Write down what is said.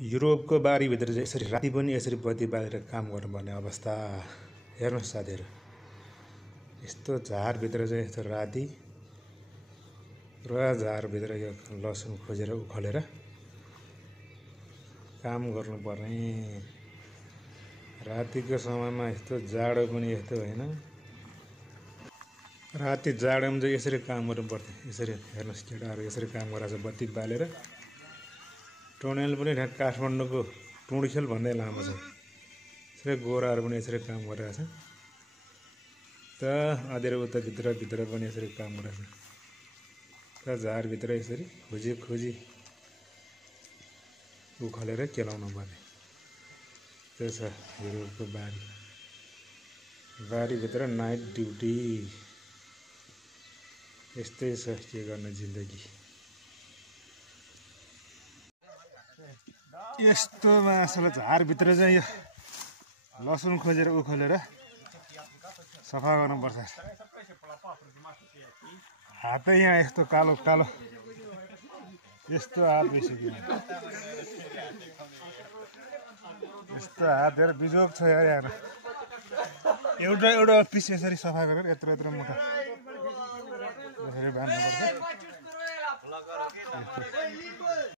युरोपको बारीभित्र चाहिँ यसरी राति पनि यसरी बत्ती बालेर काम गर्नुपर्ने अवस्था। हेर्नुहोस् साथीहरू, यस्तो झारभित्र चाहिँ यस्तो राति र झारभित्र यो लसुन खोजेर उखलेर काम गर्नुपर्ने। रातिको समयमा यस्तो जाडो पनि यस्तो होइन, राति जाडोमा चाहिँ यसरी काम गर्नुपर्थ्यो। यसरी हेर्नुहोस्, केटाहरू यसरी काम गरेर बत्ती बालेर। टनेल पनि ठ्याक्क काठमाडौँको टुँडखेल भन्दै लामो छ। यसरी गोराहरू पनि यसरी काम गरिरहेछ। त अँधेर उता भित्र पनि यसरी काम गरिरहेछ। त झारभित्र यसरी खोजी उखलेर केलाउनु पर्ने। त्यो छ युरोपको बारीभित्र नाइट ड्युटी। यस्तै छ, के गर्ने जिन्दगी। यस्तोमा असले झारभित्र चाहिँ यो लसुन खोजेर उखलेर सफा गर्नुपर्छ। हातै यहाँ यस्तो कालो कालो यस्तो हात भइसक्यो। यस्तो हात हेर बिजोग छ यार। यहाँ एउटा पिस यसरी सफा गरेर यत्रो मुठा यसरी बाँध्नुपर्छ।